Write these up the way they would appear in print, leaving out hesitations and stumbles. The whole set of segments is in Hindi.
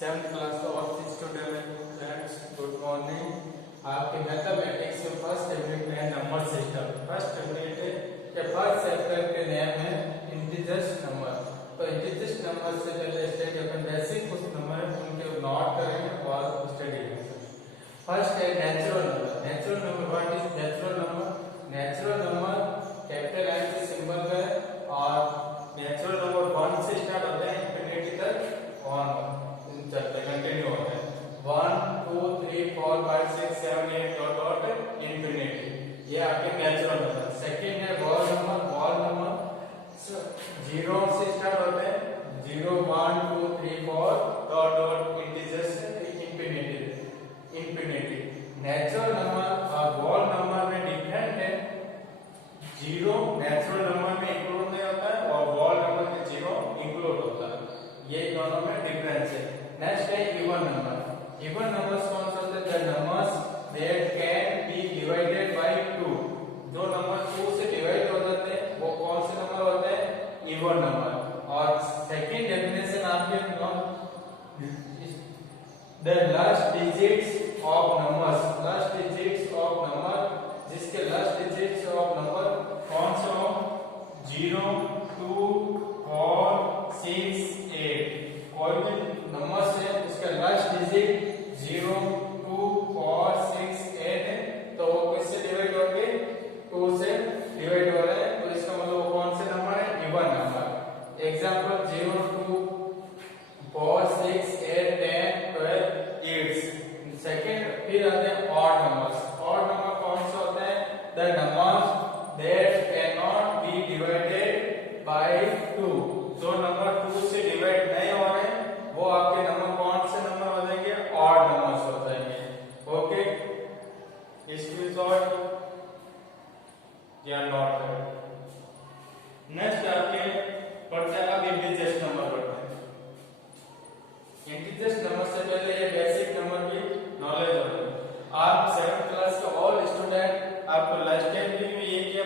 7th क्लास का of student friends, good morning. आपके मैथमेटिक्स के फर्स्ट यूनिट में नंबर सिस्टम। फर्स्ट यूनिट के फर्स्ट चैप्टर के नेम है इंटीजर्स नंबर। तो इंटीजर्स नंबर से पहले स्टेज अपन बेसिक कुछ नंबर उनके नोट करेंगे और स्टडी करेंगे। फर्स्ट है natural number. Natural number, what is natural number? Natural number capital N से सिंबल है और नेचुरल नंबर 1 से स्टार्ट होता है इंफिनिटी तक और चलते कंटिन्यू होते हैं। 1 2 3 4 5 6 7 8 डॉट डॉट इंफिनिटी, ये आपके नेचुरल नंबर। सेकंड है वॉल नंबर। वॉल नंबर 0 से स्टार्ट होते हैं, 0 1 2 3 4 dot dot integers infinity infinity. Natural number और वॉल नंबर में डिफरेंट है। 0 नेचुरल नंबर में इंक्लूड नहीं होता है और वॉल नंबर में 0 इंक्लूड होता है, ये दोनों में डिफरेंस है। नेक्स्ट है इवन नंबर। इवन नंबर्स कौन से होते हैं? The numbers that can be divided by 2। जो नंबर 2 से डिवाइड हो जाते हैं वो कौन से नंबर होते हैं? Even number. और सेकंड डेफिनेशन आपके the last digits of numbers. Last digits of number, जिसके लास्ट डिजिट्स ऑफ नंबर कौन से हो? 0 2 4 6 8। कोई भी नंबर से उसका लास्ट डिजिट 0 2 4 6 8 है तो वो किससे डिवाइड होंगे? 2 से डिवाइड हो रहे हैं, तो इसका मतलब वो कौन से नंबर है? Even number. एग्जांपल 0 2 4 6 8 10 12 8। सेकंड फिर आते हैं ऑड नंबर्स। ऑड नंबर कौन से होते हैं? The numbers that can not be divided by 2। जो नंबर 2 से डिवाइड नहीं हो रहे वो आपके नंबर कौन से नंबर हो जाएंगे? ऑड नंबर्स हो जाएंगे। ओके, स्क्रीनशॉट या नोट करें। नेक्स्ट आपके पढ़ते हैं अब इंटीजर्स नंबर पढ़ते हैं। इंटीजर्स नंबर से पहले ये बेसिक नंबर की नॉलेज होती है। आप 7th क्लास के ऑल स्टूडेंट, आपको लास्ट टाइम भी ये किया,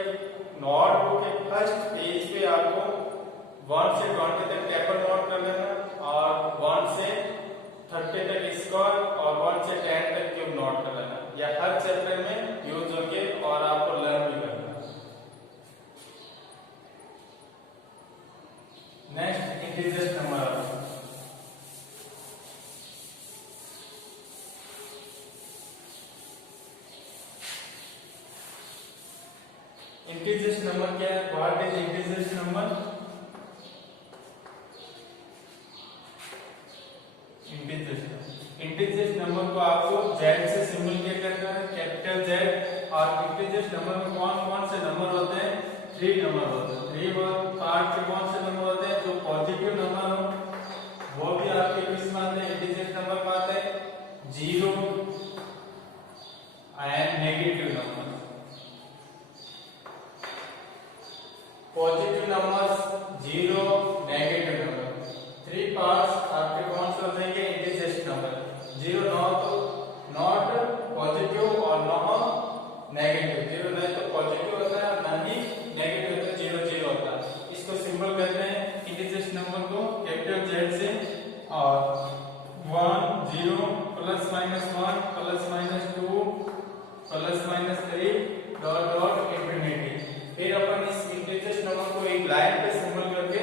नोटबुक के फर्स्ट पेज पे आपको 1 से 20 तक टेबल नोट कर लेना और 1 से 30 तक स्क्वायर और 1 से 10 तक क्यूब नोट कर लेना। यह हर चैप्टर में यूज होंगे और आपको लर्न भी करना। Next integers number. Integers number क्या है? What is integers number? Integers number को आपको Z से सिंबल क्या करना है? Capital Z। और इंटीजर्स नंबर में कौन कौन से नंबर होते हैं? 3 नंबर होते हैं। 3 और 5 के कौन से नंबर होते हैं? जो पॉजिटिव नंबर हो वो भी आपके किस में आते हैं? इंटीजर्स नंबर में आते हैं। 0 and negative number. Positive numbers 0 negative number. 3 parts आपके कौन से होते हैं? Integers number. 0 नॉट पॉजिटिव और नॉट नेगेटिव। 0 नहीं तो पॉजिटिव होता है, ना ही नेगेटिव होता है, 0 0 होता है। इसको सिंबल कहते हैं इंटीजर्स नंबर को कैपिटल Z से। और 1 0 plus minus 1 plus minus 2 plus minus 3 dot dot infinity. फिर अपन इस इंटीजर्स नंबर को एक लाइन पे सिंबल करके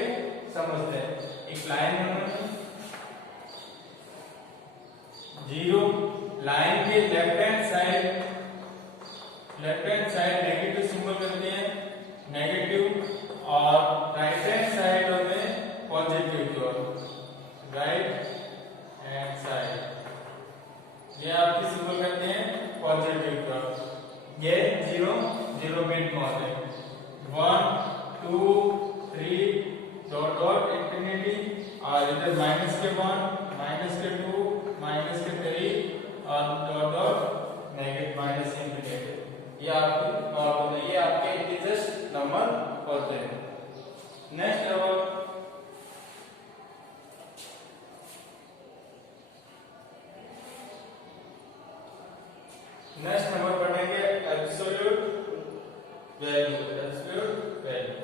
समझते हैं। एक लाइन में 0 लाइन के left hand side negative symbol करते हैं, नेगेटिव, और राइट हैंड साइड होते हैं पॉजिटिव की ओर, राइट हैंड साइड ये आपके सिंबल करते हैं पॉजिटिव की ओर। ये 0 0 बिट में होते हैं। 1 2 3 डॉट डॉट इंफिनिटी, और इधर माइनस के 1 माइनस के 2 माइनस के 3 और dot dot negative minus infinity. ये आपके नॉर्मल है, ये आपके इंटीजर्स नंबर होते हैं। नेक्स्ट नंबर पढ़ेंगे absolute value. Absolute value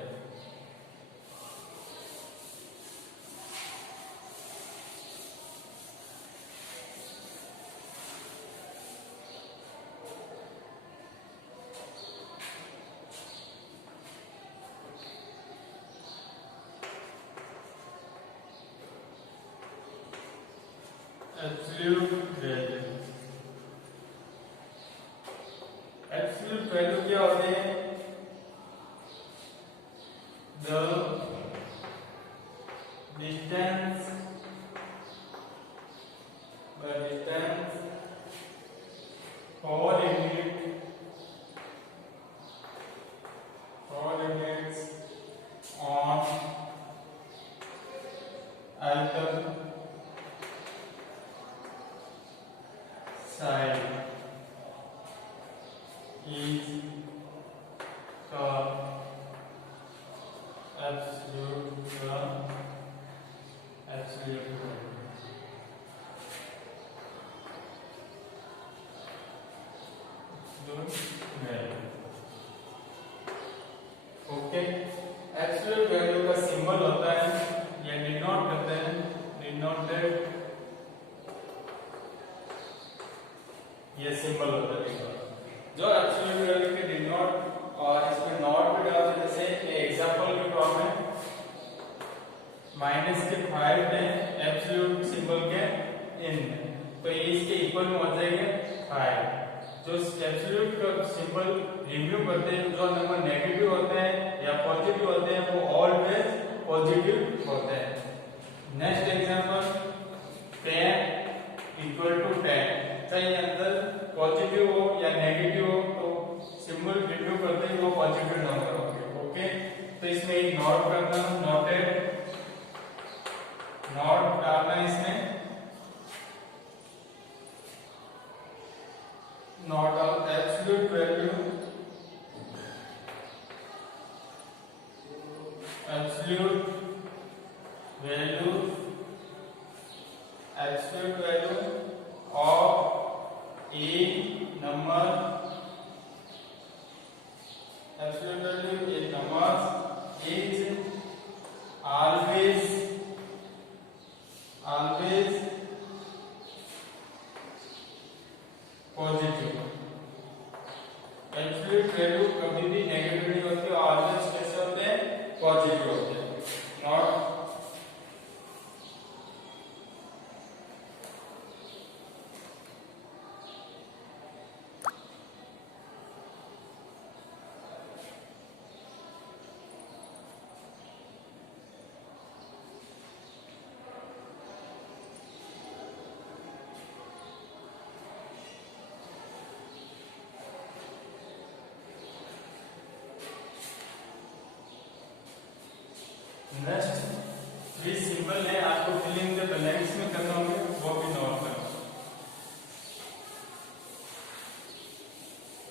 absolute value. Absolute value क्या होते हैं? The distance for units on either side is called absolute value. Okay, absolute value का सिंबल होता है या डिनोट करते हैं, डिनोटेड, ये सिंबल होता है जो एब्सोल्यूट वैल्यू के डिनोट और इसमें नॉट भी डालते हैं। जैसे एग्जांपल के फॉर्म में माइनस के 5 है एब्सोल्यूट सिंबल के इन, तो ये इसके इक्वल में हो जाएंगे 5। जो एब्सोल्यूट का सिंबल रिव्यू करते हैं, जो नंबर नेगेटिव होते हैं या पॉजिटिव होते हैं वो ऑलवेज पॉजिटिव होते हैं। नेक्स्ट एग्जांपल 10 इक्वल टू 10, चाहे अंदर पॉजिटिव हो या नेगेटिव हो तो सिंबल रिव्यू करते हैं वो पॉजिटिव नंबर होंगे। ओके, तो इसमें एक नॉट करना, नॉटेड, नॉट डालना है इसमें, not of absolute value, absolute value, absolute value of A number, absolute value A number is always positive. Absolute value कभी भी नेगेटिव नहीं होती, ऑलवेज कैसे होते हैं? पॉजिटिव होते हैं। नॉट नेक्स्ट ये सिंबल है, आपको फिलिंग द ब्लैंक्स में करना होगा, वो भी नोट करना।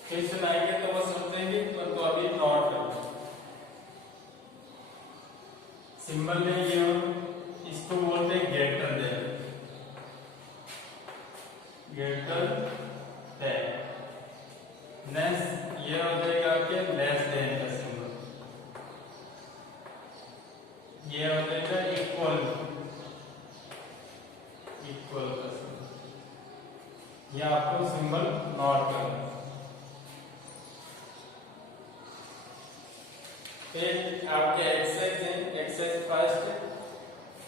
क्वेश्चन आएंगे तो वो समझेंगे, तो अभी नोट करना। सिंबल में ये इसको बोलते हैं greater than, greater than. Next ये हो जाएगा आपके लेस देन का सिंबल, ये हो जाएगा इक्वल, इक्वल का सिंबल। ये आपको सिंबल नोट करना। फिर आपके एक्सरसाइज है, एक्सरसाइज फर्स्ट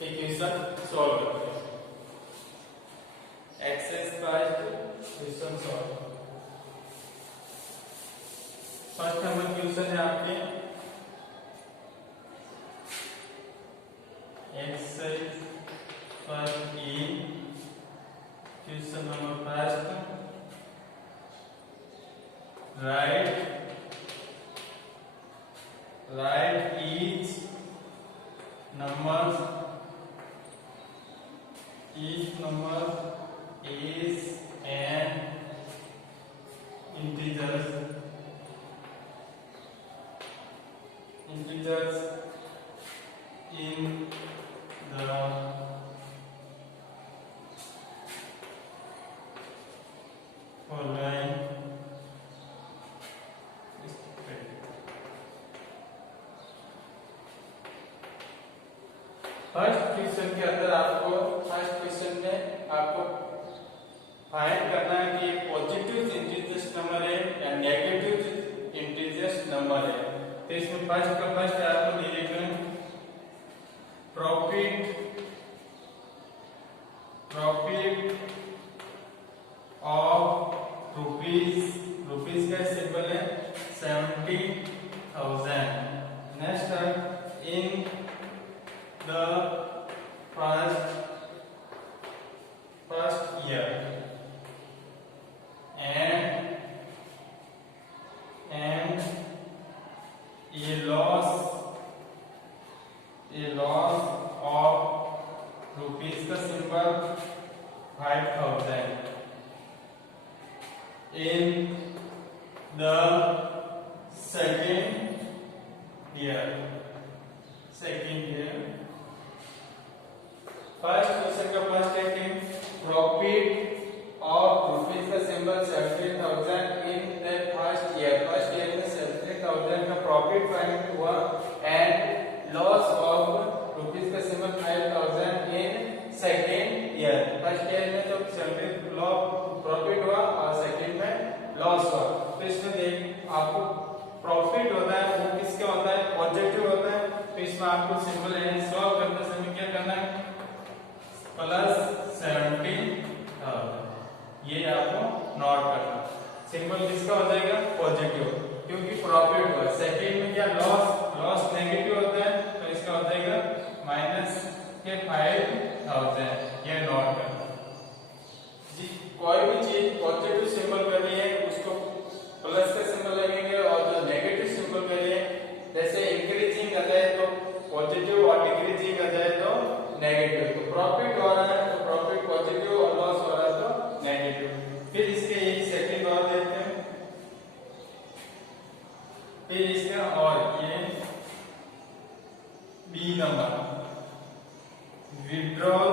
इक्वेशन सॉल्व करते हैं। Exercise first equation solve. First number question है आपके exercise first E, question number first, right each number is an integers in the following first question के अंदर आपको फर्स्ट क्वेश्चन में आपको फाइंड करना है कि पॉजिटिव इंटीजर्स नंबर है या नेगेटिव इंटीजर्स नंबर है। तो इसमें फर्स्ट का फर्स्ट आपको लिखना है प्रॉफिट का सिंबल है 70,000. नेक्स्ट है in the first year and a loss of rupees का symbol 5,000 in the second year. First question का फर्स्ट है कि प्रॉफिट ऑफ रुपीज का symbol 70,000 in the first year में 70,000 का प्रॉफिट फाइंड हुआ एंड लॉस ऑफ रुपीज का symbol 5,000 in second year. First year में तो 70 प्रॉफिट हुआ और सेकेंड में लॉस हुआ. तो इसमें देख आपको प्रॉफिट होता है वो किसका होता है, पॉजिटिव होता है. तो इसमें आपको सिंबल सॉल्व करते समय क्या करना है, प्लस 70,000 ये आपको नोट करना. सिंबल किसका हो जाएगा, पॉजिटिव, क्योंकि प्रॉफिट हुआ. सेकेंड में क्या लॉस नेगेटिव होता है तो इसका हो जाएगा माइनस के 5,000. ये नोट करना जी. कोई भी चीज पॉजिटिव सिंबल कर रही है उसको प्लस का सिंबल लगेंगे और जो नेगेटिव सिंबल कर रही है जैसे इंक्रीजिंग आ जाए तो पॉजिटिव और डिक्रीजिंग आ जाए तो नेगेटिव. तो प्रॉफिट हो रहा है तो प्रॉफिट पॉजिटिव और लॉस हो रहा है तो नेगेटिव. फिर इसके एक सेकंड और देखते हैं. फिर इसका और ये B number withdrawal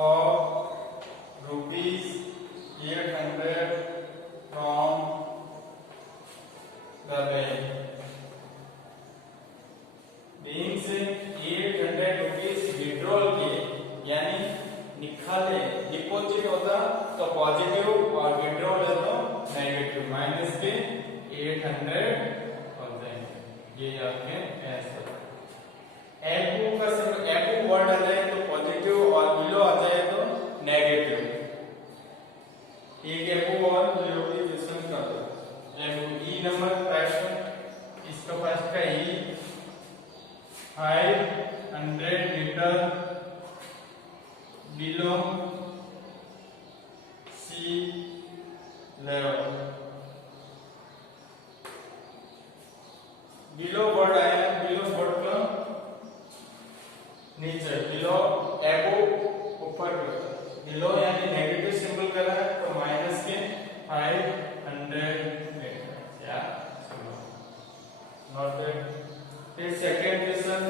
of rupees 800 from the bank. Bank से 800 रुपीज विड्रॉल किए यानी निकाले. डिपॉजिट होता तो पॉजिटिव और विड्रॉल है तो नेगेटिव. माइनस के 800 होते हैं. ये आपके आंसर. एपू का सिंबल एपू वर्ड आ जाए तो पॉजिटिव और बिलो आ जाए तो नेगेटिव. एक एपू और बिलो की क्वेश्चन कर दो. एपू ई नंबर फ्रैक्शन इसका फर्स्ट का ई 500 मीटर बिलो सी लेवल. बिलो वर्ड आया, बिलो वर्ड का नीचे, बिलो एबो ऊपर की ओर. बिलो यानी नेगेटिव सिंबल करा है तो माइनस के 500 मीटर. या नॉट दैट. फिर सेकंड क्वेश्चन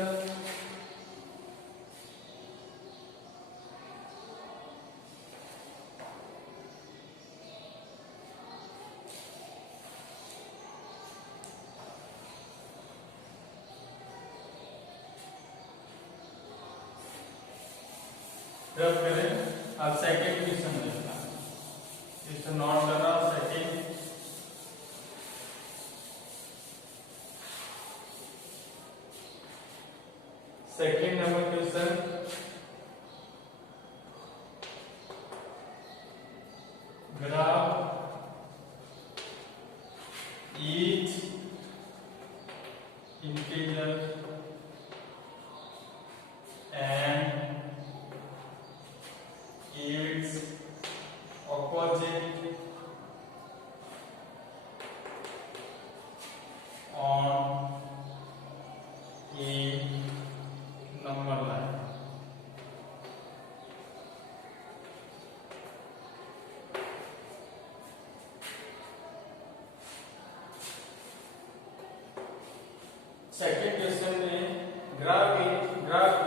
रब करें. अब सेकंड क्वेश्चन देखना. क्वेश्चन नोट करना. Second number question graph each integer and its opposite on a number line. Second question में graph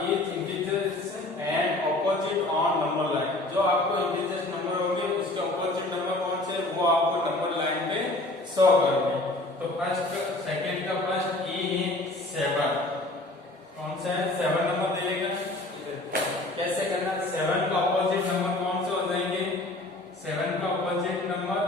each integers and opposite on number line. जो आपको इंटीजर्स नंबर होंगे उसके ऑपोजिट नंबर कौन से वो आपको नंबर लाइन पे शो करने. तो फर्स्ट सेकंड का फर्स्ट ई है 7. कौन सा है 7 नंबर देगा. कैसे करना. 7 का ऑपोजिट नंबर कौन से हो जाएंगे. 7 का ऑपोजिट नंबर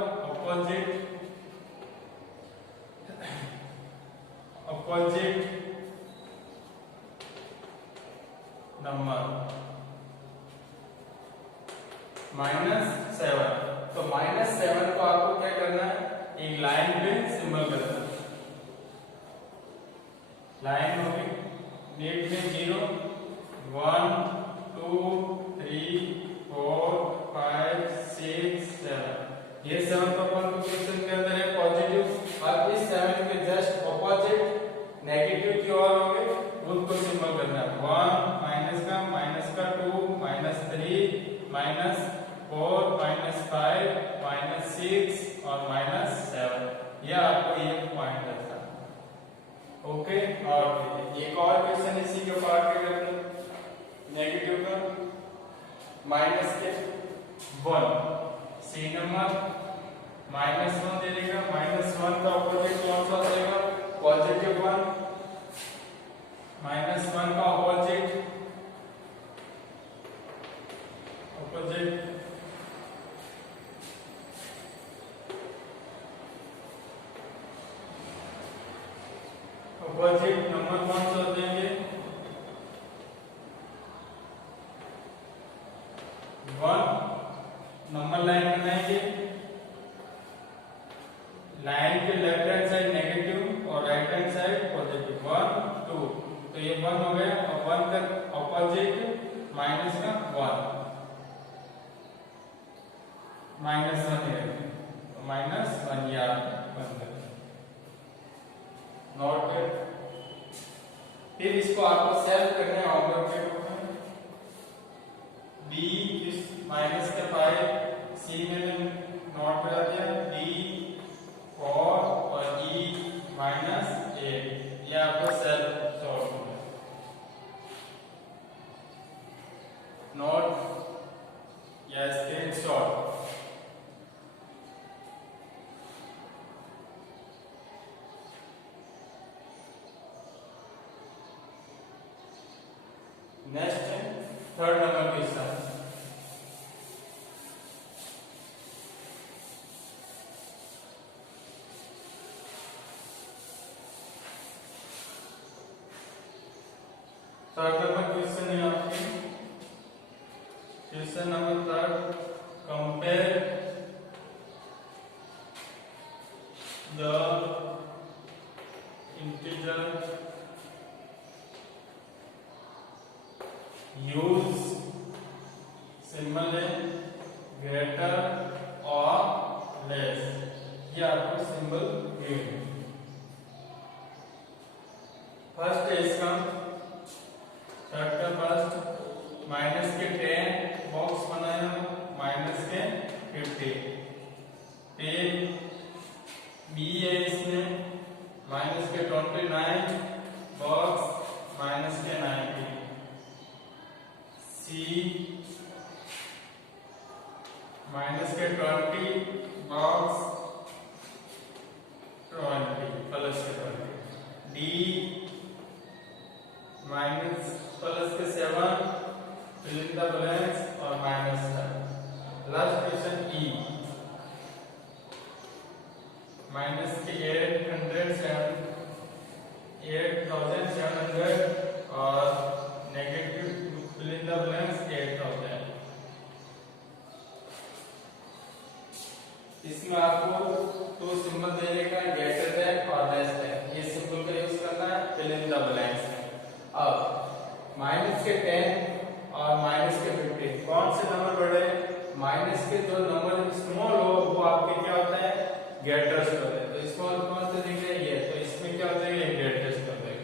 -7। तो -7 को आपको क्या करना है, एक लाइन पे सिंबल करना है। लाइन होगी, नीट में 0 1 2 3 4 5 6 7। ये 7 का अपन क्वेश्चन के अंदर है पॉजिटिव, और इस 7 के जस्ट ऑपोजिट नेगेटिव की ओर होंगे, उसको सिंबल करना है। 1 माइनस का 2 -3 -4 -5 -6 और -7। यह आपको ये पॉइंट रहता है। ओके, और एक और क्वेश्चन इसी के पार्ट के करते हैं, नेगेटिव का माइनस के 1। सी नंबर -1 दे देगा। -1 का ऑपोजिट कौन सा हो जाएगा, पॉजिटिव 1। -1 का ऑपोजिट ऑपोजिट नंबर कौन सा हो जाएंगे, 1। नंबर लाइन बनाएंगे, लाइन के लेफ्ट हैंड साइड नेगेटिव और राइट हैंड साइड पॉजिटिव। 1 2, तो ये 1 हो गया, और 1 का ऑपोजिट माइनस का 1 -1 है, -1 या 1 नॉट। फिर इसको आपको सेल्फ करना है ऑर्डर के रूप में। b इस माइनस के 5, c में नॉट करा दिया, d 4 और e -8। ये आपको सेल्फ सॉल्व करना है। नॉट या स्क्रीनशॉट। नेक्स्ट है third number question. Third number question है आपके, question number 3, compare the integer use symbol है ग्रेटर और लेस। ये आपको सिंबल गिवन है। फर्स्ट है इसका, थर्ड का फर्स्ट माइनस के 10 बॉक्स बनाया, माइनस के 50। फिर बी है इसमें माइनस के 29 बॉक्स, माइनस के 90। सी माइनस के 20 बॉक्स 20 प्लस के 20। डी माइनस प्लस के 7 फिल इन द ब्लैंक्स और -7। लास्ट क्वेश्चन ई माइनस के 8,700 और negative fill in the blanks 8,000। इसमें आपको तो सिंबल देने का ग्रेटर देन और लेस देन, ये सिंबल का यूज करना है फिल इन द ब्लैंक्स में। अब माइनस के 10 और माइनस के 50 कौन से नंबर बड़े, माइनस के जो नंबर स्मॉल हो वो आपके क्या होता है, ग्रेटेस्ट होता है। तो स्मॉल कौन से दिख रहे हैं, ये, तो इसमें क्या होता है, ये ग्रेटेस्ट होता है।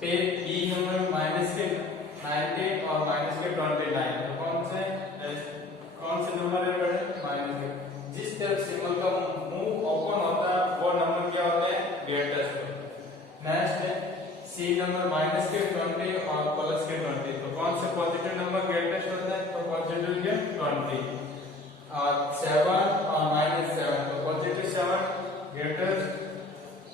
फिर ई नंबर माइनस के 19 और माइनस के 29, तो कौन से नंबर है बड़े, माइनस के। जिस तरफ सिंबल का मुंह ओपन होता है वो नंबर क्या होता है, ग्रेटेस्ट होता है। नेक्स्ट है सी नंबर माइनस के 20 और प्लस के 20, तो कौन से पॉजिटिव नंबर ग्रेटेस्ट होता है, तो पॉजिटिव के 20। और 7 और -7, तो पॉजिटिव 7 ग्रेटेस्ट।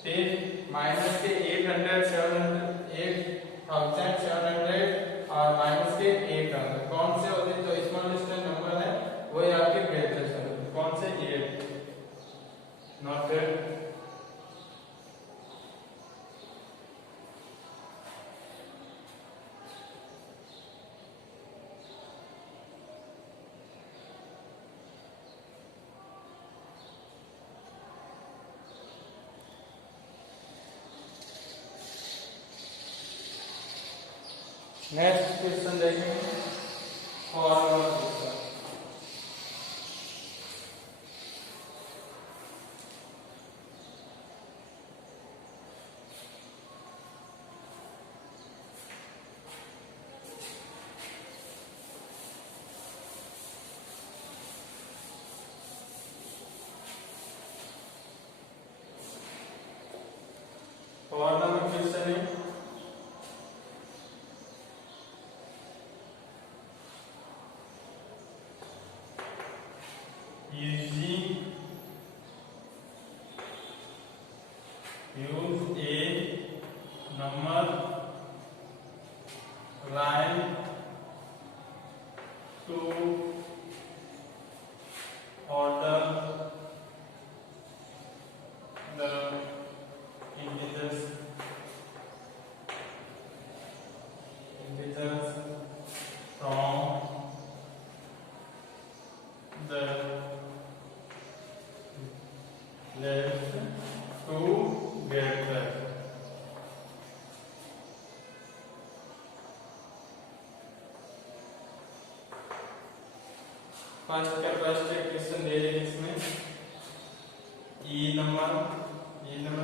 फिर माइनस के 8,700 और माइनस के 800 कौन से होते हैं, तो स्मॉलेस्ट नंबर है वही आपके ग्रेटेस्ट होते हैं। कौन से, 8 नॉट ग्रेट। नेक्स्ट क्वेश्चन देखेंगे फॉर्मूला क्वेश्चन। फॉर्मूला क्वेश्चन है use a number line to order the integers from the left to greater. First question दे रहे हैं इसमें ई नंबर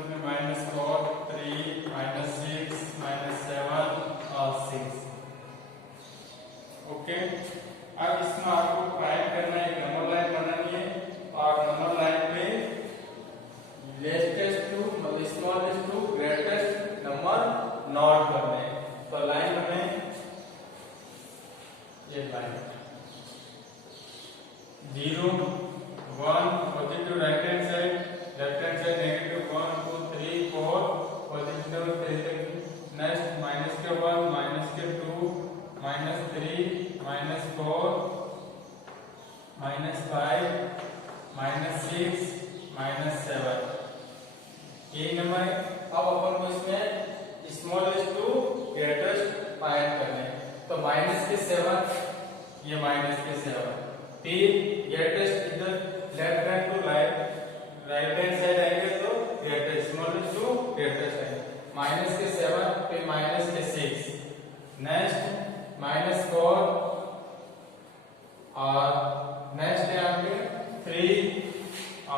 में -4 3 -6 -7 और 6। ओके, अब इसमें आपको फाइंड करना है, नंबर लाइन बनानी है और नंबर लाइन पे लेटेस्ट टू मतलब smallest to greatest number note करने। तो लाइन में ये line 0 1 positive right hand side negative 1 2 3 4 positive 3 तक। नेक्स्ट माइनस के 1 माइनस के 2 minus 3 minus 4 minus 5 minus 6 minus 7 ये नंबर। अब अपन को इसमें स्मॉलेस्ट टू ग्रेटेस्ट फाइंड करने हैं। तो माइनस के 7 ये माइनस के 7 फिर ग्रेटेस्ट इधर left hand to right hand side आएंगे तो ग्रेटेस्ट स्मॉलेस्ट टू ग्रेटेस्ट आएंगे। माइनस के 7 फिर माइनस के 6 नेक्स्ट -4 और नेक्स्ट है आपके 3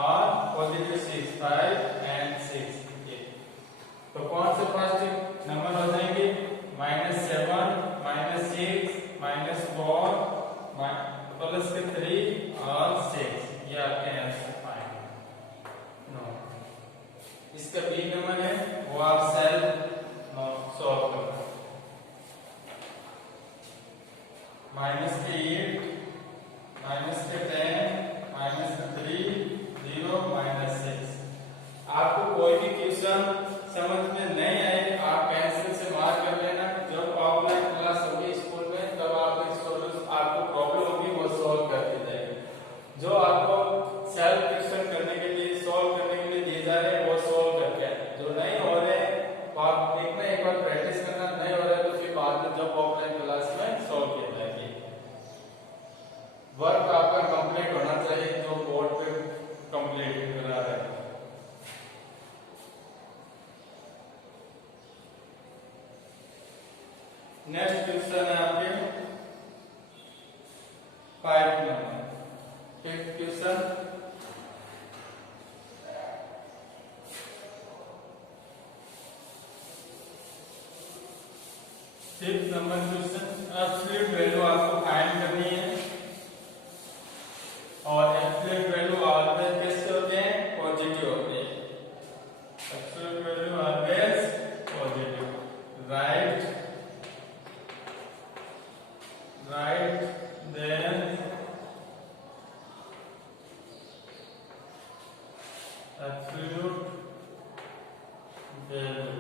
और पॉजिटिव 6 5 एंड 6। तो कौन से फर्स्ट नंबर हो जाएंगे -7 -6 -4 प्लस के 3 और 6 ये आपके आंसर फाइंड नो। इसका बी नंबर है वो आप सेल्फ सॉल्व करो। माइनस के 8 माइनस के 10 माइनस के 3 0 माइनस 6। आपको कोई भी क्वेश्चन समझ में नहीं आए आप पेंसिल से मार्क कर लेना। जब ऑफलाइन क्लास होगी स्कूल में तब आप आपको प्रॉब्लम होगी वो सॉल्व करते जाएंगे। जो आपको सेल्फ क्वेश्चन करने के लिए सॉल्व करने के लिए दिए जा रहे हैं वो सॉल्व करके आए। जो नहीं हो रहे आप देखना, एक बार प्रैक्टिस करना, नहीं हो रहा है तो फिर बाद में जब ऑफलाइन क्लास में सॉल्व किया जाएगी। वर्क आपका कंप्लीट होना चाहिए जो बोर्ड पे कंप्लीट करा रहे हैं। नेक्स्ट क्वेश्चन है आपके 5 number. Fifth question fifth number question absolute value आपको फाइंड करनी है और एब्सोल्यूट वैल्यू ऑलवेज कैसे होते हैं पॉजिटिव होते हैं। Absolute value always positive. Right then absolute value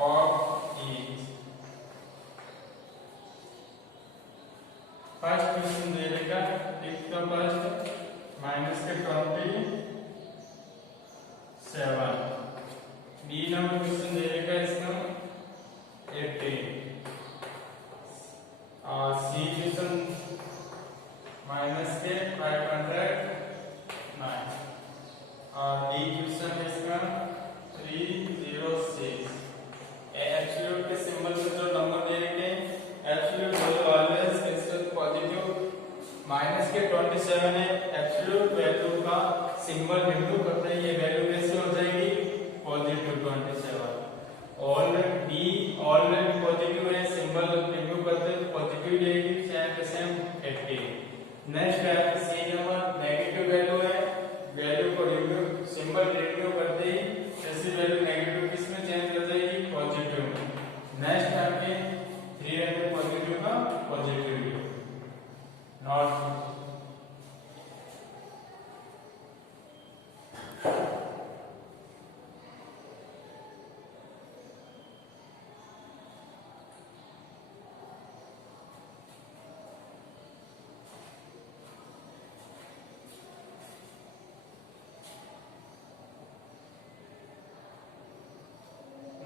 of each। First question दे देगा टिक द फर्स्ट माइनस के 27। बी नंबर क्वेश्चन दे देगा इसका 18 और सी क्वेश्चन माइनस के 509 और डी क्वेश्चन इसका 306। एब्सोल्यूट के सिंबल से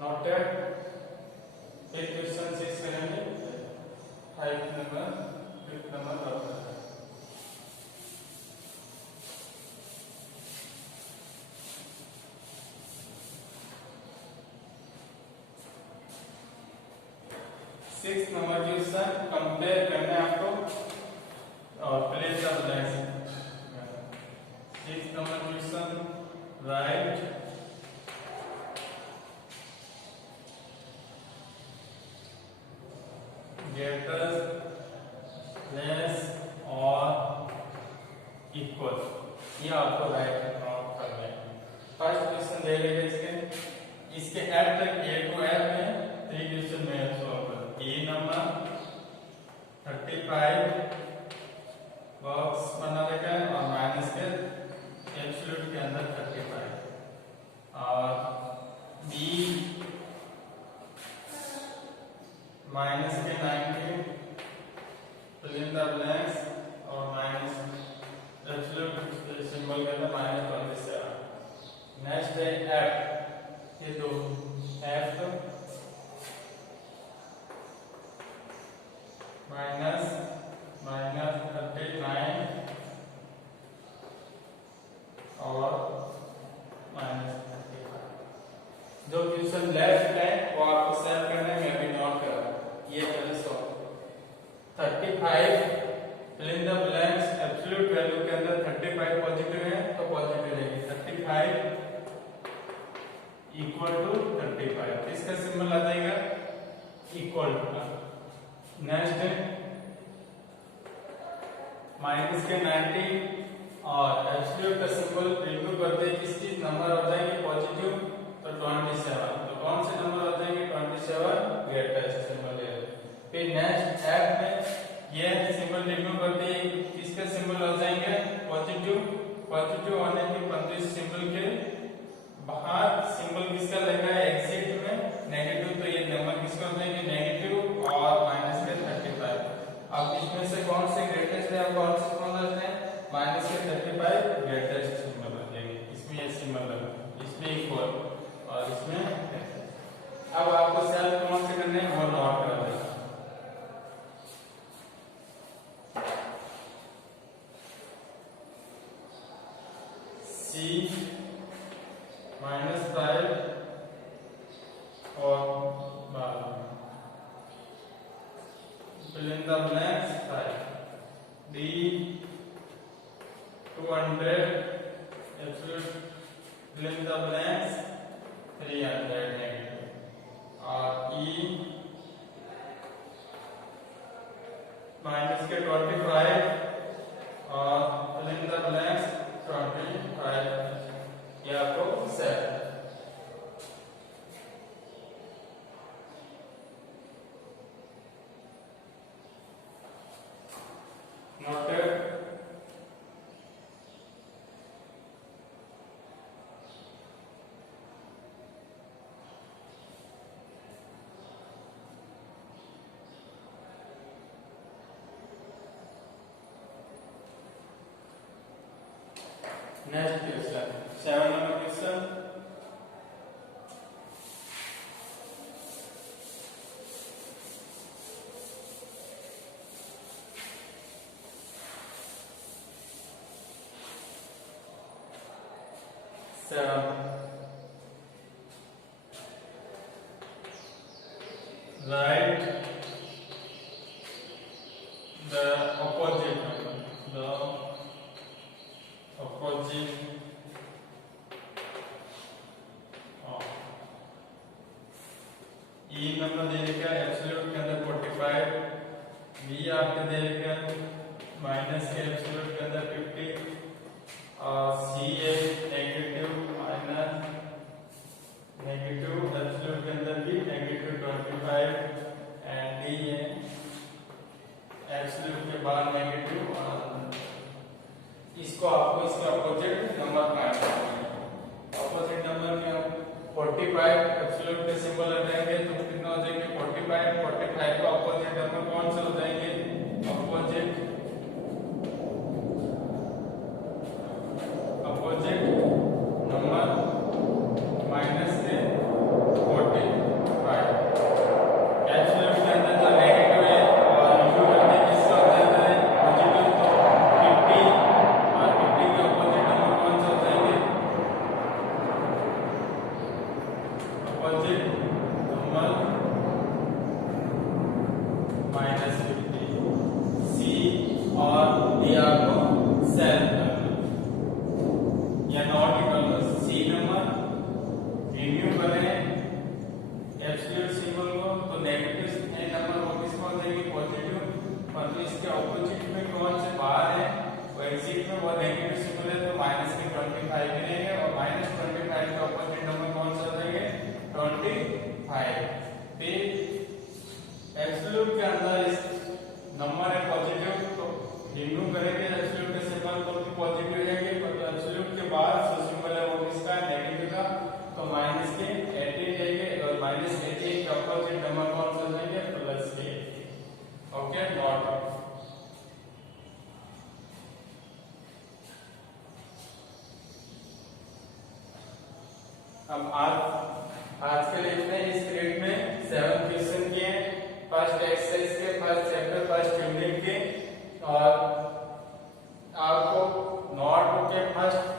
नोटेड। फिर क्वेश्चन 6 करेंगे, 5 नंबर 5 नंबर होता है। सिक्स नंबर क्वेश्चन कंपेयर करना है आपको और place the blanks. 6 number question right greater less और इक्वल, ये आपको राइट करना है। फर्स्ट क्वेश्चन दे रहे हैं इसके एड तक ए टू एफ में 3 क्वेश्चन में सॉल्व कर। ए नंबर 35 बॉक्स बना रखा है और माइनस के एब्सोल्यूट के अंदर 35 और बी माइनस के 90 फिल इन द ब्लैंक्स और माइनस एब्सोल्यूट सिंबल के अंदर -27। नेक्स्ट है एफ, ये दो एफ माइनस -39 और -35। जो क्वेश्चन लेफ्ट है वो आपको सॉल्व करना है, मैं अभी नोट कर रहा हूं। ये चलो solve 35 fill in the blanks absolute value के अंदर 35 पॉजिटिव है तो पॉजिटिव रहेगी। 35 इक्वल टू 35, इसका सिंबल आ जाएगा इक्वल टू का। नेक्स्ट है माइनस के 90 और एब्सोल्यूट का सिंबल रिमूव करते हैं, किस चीज नंबर हो जाएंगे पॉजिटिव तो 27, तो कौन से नंबर हो जाएंगे 27 ग्रेटेस्ट सिंबल है। फिर नेक्स्ट एफ में ये सिंबल रिमूव करते हैं, किसके सिंबल हो जाएंगे पॉजिटिव। पॉजिटिव होने के 35 सिंबल के बाहर सिंबल किसका लगा है एग्जिट में नेगेटिव, तो ये नंबर किसका हो जाएंगे नेगेटिव और माइनस के 35। अब इसमें से कौन से ग्रेटेस्ट है और कौन से स्मॉलेस्ट है, माइनस के 35 ग्रेटेस्ट सिंबल हो जाएंगे। इसमें ये सिंबल लगा, इसमें इक्वल और इसमें। अब आपको सेल्फ कौन से करने हैं वो नोट कर लेना। C -5 और 12 fill in the blanks 5 D 200 absolute fill in the blanks 300 negative और E माइनस के 25 और fill in the blanks 25, ये आपको set noted. Next question 7 number question write the opposite number, the opposite of E number दे रखा है एब्सोल्यूट के अंदर 45, B आपके दे रखा है माइनस के एब्सोल्यूट के अंदर 50 और C है नेगेटिव माइनस नेगेटिव एब्सोल्यूट के अंदर भी नेगेटिव 25 एंड D है एब्सोल्यूट के बाद नेगेटिव और इसको आपको इसका अपोजिट नंबर फाइंड करना है। अपोजिट नंबर में आप 45 एब्सोल्यूट के सिंबल लगाएंगे तो कितना हो जाएंगे 45, 45 का अपोजिट नंबर कौन से हो जाएंगे अपोजिट नंबर माइनस के 40 opposite number -50 C और D आपको सेलेक्ट करना या not equal C number review करें एब्सोल्यूट सिंबल को तो नेगेटिव नंबर वो किसको देंगे पॉजिटिव और तो इसके ऑपोजिट में कौन से बाहर है वो एग्जिट में वो नेगेटिव सिंबल है तो माइनस के 25 रहेंगे और -25 का ऑपोजिट नंबर कौन सा देंगे 25 फिर एब्सोल्यूट के अंदर इस नंबर है पॉजिटिव तो रिमूव करेंगे एब्सोल्यूट के सिंबल तो पॉजिटिव रहेंगे तो एब्सोल्यूट के बाद जो सिंबल है वो किसका है नेगेटिव का तो माइनस के 18 रहेंगे और -18 का ऑपोजिट नंबर कौन सा देंगे प्लस के ओके नॉट अब आज के लिए इतने इस पीरियड में 7 क्वेश्चन किए फर्स्ट एक्सरसाइज के फर्स्ट चैप्टर फर्स्ट यूनिट के और आपको नोटबुक के फर्स्ट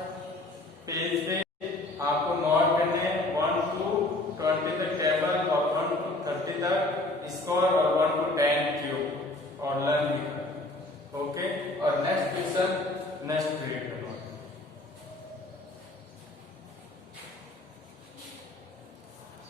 पेज पे आपको नोट करने 1 to 20 तक टेबल और 1 to 30 तक स्कोर और